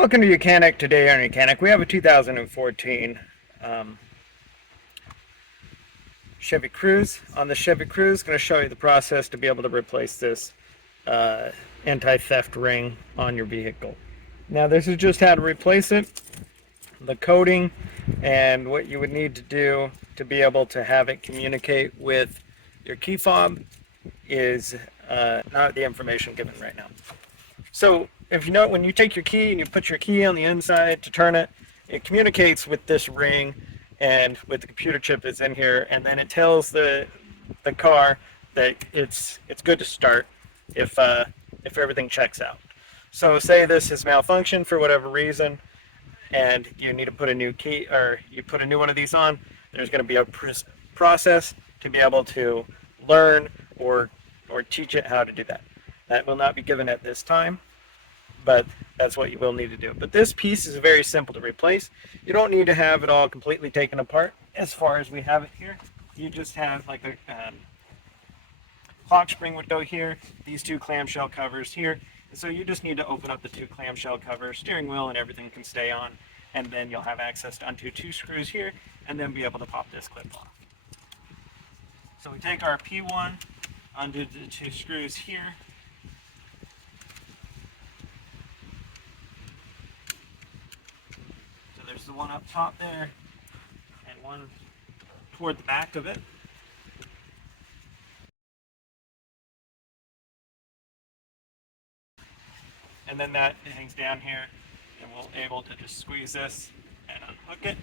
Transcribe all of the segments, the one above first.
Welcome to YOUCANIC. Today on YOUCANIC we have a 2014 Chevy Cruze. On the Chevy Cruze, going to show you the process to be able to replace this anti-theft ring on your vehicle. Now this is just how to replace it, the coding, and what you would need to do to be able to have it communicate with your key fob is not the information given right now. So if you know, when you take your key and you put your key on the inside to turn it, it communicates with this ring and with the computer chip that's in here, and then it tells the car that it's good to start if everything checks out. So say this is malfunctioned for whatever reason and you need to put a new key, or you put a new one of these on, there's going to be a process to be able to learn or teach it how to do that. That will not be given at this time, but that's what you will need to do. But this piece is very simple to replace. You don't need to have it all completely taken apart as far as we have it here. You just have like a clock spring would go here, these two clamshell covers here, and so you just need to open up the two clamshell covers, steering wheel and everything can stay on, and then you'll have access to onto two screws here and then be able to pop this clip off. So we take our P1, undo the two screws here, there's the one up top there and one toward the back of it. And then that hangs down here and we'll able to just squeeze this and unhook it.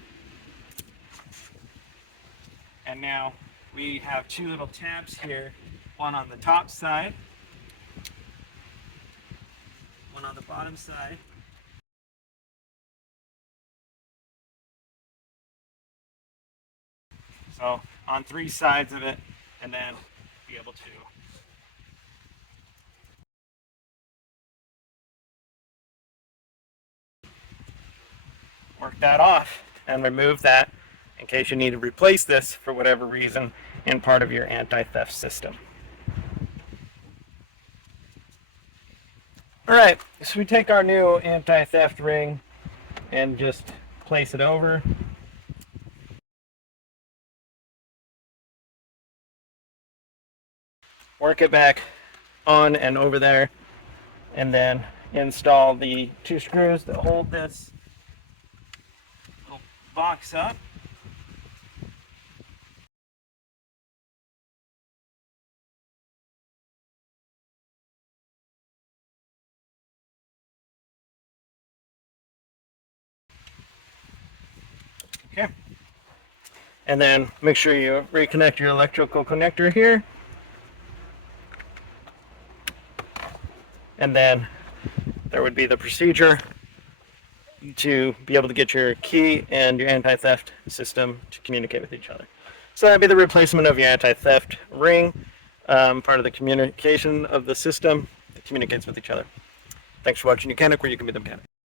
And now we have two little tabs here, one on the top side, one on the bottom side. So on three sides of it, and then be able to work that off and remove that in case you need to replace this for whatever reason in part of your anti-theft system. Alright, so we take our new anti-theft ring and just place it over. Work it back on and over there, and then install the two screws that hold this little box up. Okay. And then make sure you reconnect your electrical connector here. And then there would be the procedure to be able to get your key and your anti-theft system to communicate with each other. So that'd be the replacement of your anti-theft ring, part of the communication of the system that communicates with each other. Thanks for watching YOUCANIC, where you can be the mechanic.